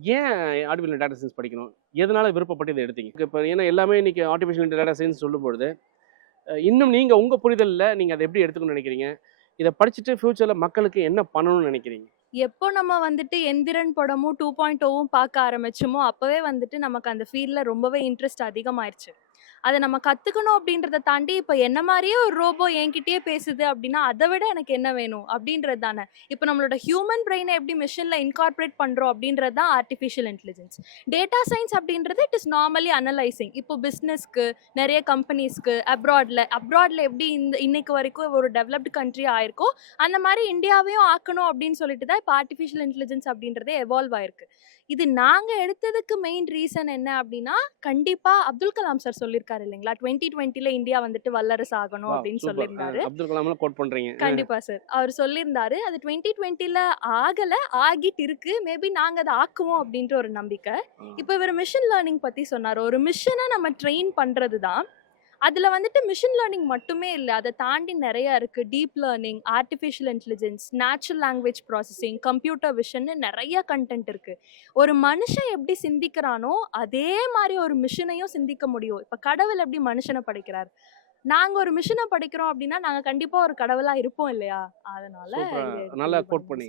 ஏன் artificial data science படிக்கணும்? எதனால விருப்பப்பட்டு இத எடுத்தீங்க? இப்ப ஏன்னா எல்லாமே இன்னைக்கு ஆர்டிஃபிஷியல் டேட்டா சயின்ஸ் சொல்லும்பொழுது, இன்னும் நீங்க உங்க புரிதல்ல நீங்க அத எப்படி எடுத்துக்கணும்னு நெனைக்கிறீங்க? இத படிச்சுட்டு ஃபியூச்சர்ல மக்களுக்கு என்ன பண்ணணும்னு நெனைக்கிறீங்க? எப்போ நம்ம வந்துட்டு எந்திரன் படமும் 2.0வும் பார்க்க ஆரம்பிச்சோமோ, அப்பவே வந்துட்டு நமக்கு அந்த ஃபீல்ட்ல ரொம்பவே இன்ட்ரெஸ்ட் அதிகமாயிருச்சு. அத நம்ம கத்துக்கணும் அப்படின்றத தாண்டி, இப்ப என்ன மாரியே ஒரு ரோபோ என்கிட்டயே பேசுது அப்படின்னா, அத விட எனக்கு என்ன வேணும்? அப்படின்றது தானே. இப்ப நம்மளோட ஹியூமன் பிரெயின எப்படி மெஷின்ல இன்கார்ப்பரேட் பண்றோம் அப்படின்றது தான் ஆர்டிஃபிஷியல் இன்டெலிஜென்ஸ். டேட்டா சயன்ஸ் அப்படின்றது இட் இஸ் நார்மலி அனலைசிங். இப்போ பிசினஸ்க்கு, நெறைய கம்பெனிஸ்க்கு, அப்ராட்ல எப்படி இன்னைக்கு வரைக்கும் ஒரு டெவலப்டு கண்ட்ரி ஆயிருக்கோ, அந்த மாரி இந்தியாவையும் ஆக்கணும் அப்படின்னு சொல்லிட்டு தான் இப்ப ஆர்டிஃபிஷியல் இன்டெலிஜென்ஸ் அப்படின்றதே எவால்வ் ஆயிருக்கு. இது நாங்க எடுத்ததுக்கு மெயின் ரீசன் என்ன அப்படின்னா, கண்டிப்பா அப்துல் கலாம் சார் சொல்லியிருக்காரு இல்லைங்களா? 2020ல இந்தியா வந்துட்டு வல்லரசு ஆகணும் வாவ்! அப்படின்னு சூப்பர். சொல்லியிருந்தாரு. அப்துல் கலாம்லாம் கோட் பண்றீங்க. கண்டிப்பா சார். அவரு சொல்லியிருந்தாரு. அது 2020ல ஆகல, ஆகிட்டு இருக்கு. மேபி நாங்க அத ஆக்குவோம் அப்படின்ற ஒரு நம்பிக்கை. ஆ. இப்ப இவரு மெஷின் லேர்னிங் பத்தி சொன்னாரு. ஒரு மிஷின நம்ம ட்ரெயின் பண்றது தான். அதுல வந்துட்டு மிஷின் லேர்னிங் மட்டுமே இல்ல. அத தாண்டி நெறைய இருக்கு. Deep learning, artificial intelligence, natural language processing, computer விஷன்னு நெறைய கன்டென்ட் இருக்கு. ஒரு மனுஷன் எப்படி சிந்திக்கிறானோ, அதே மாரி ஒரு மிஷினையும் சிந்திக்க முடியும். இப்ப கடவுள் எப்படி மனுஷன படைக்கிறார்? நாங்க ஒரு மிஷின படைக்கிறோம் அப்படின்னா, நாங்க கண்டிப்பா ஒரு கடவுளா இருப்போம் இல்லையா? அதனால சூப்பரா இத நல்லா எடுத்து இது கோட் பண்ணேங்க பண்ணீங்க. சார்.